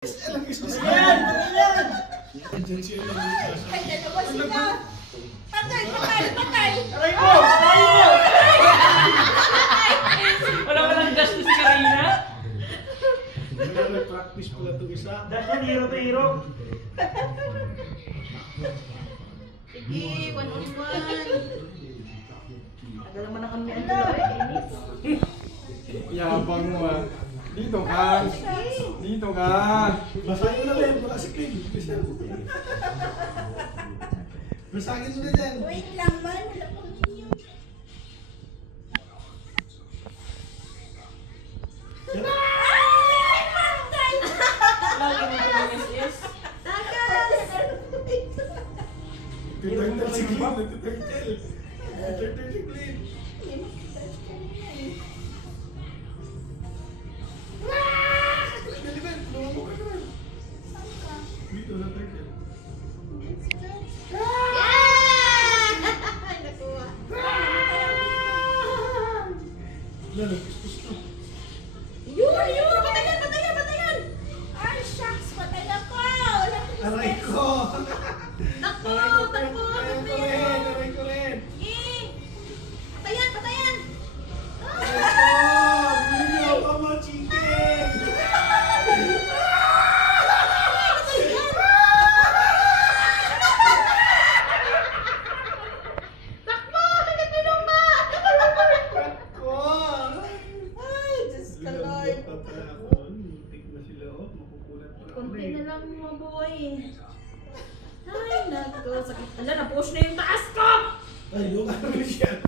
Yan! Yan! Ay, dalawa sila. Patay, patay, patay. Aray mo! Aray mo! Walang gastos si Karina. Nag-practice pala itong isa. Dapat hero to hero. Sige, 1-on-1. Tagal naman ang kami ang dalawa. Yabang mo ah. Dito ka. Dito ka. Basahin mo na rin. Wala si Craig. Basahin mo na dyan. Wait lang man, wala pang inyo. Ay, patay! Lagi mo ito ng SS. Tagal! Nagtiturtle si Glenn. Nagtiturtle. Nagtiturtle si Glenn. Dali ba? Tulungan mo ka naman. Dito na turtle. Nakuha. Wala, nagkispus na. Yun, yun! Patayan, patayan, patayan! Ay, shucks! Patay ako! Wala akong Aray stress. ko! Takbo! Aray ko Takbo! rin! Patayan! Aray ko rin! Eh! Patayan, patayan! Aray ko! Bumiliw ka mo, chicken! Takbo! Nagtulong ba? Ko! Ay, Diyos ka, Lord. Muntik na sila, oh. Makukulat pa. Kunti na lang mga boy. Ay, nako. Sakit. Ala, na-push na yung taas ko! Ay, yung ano siya.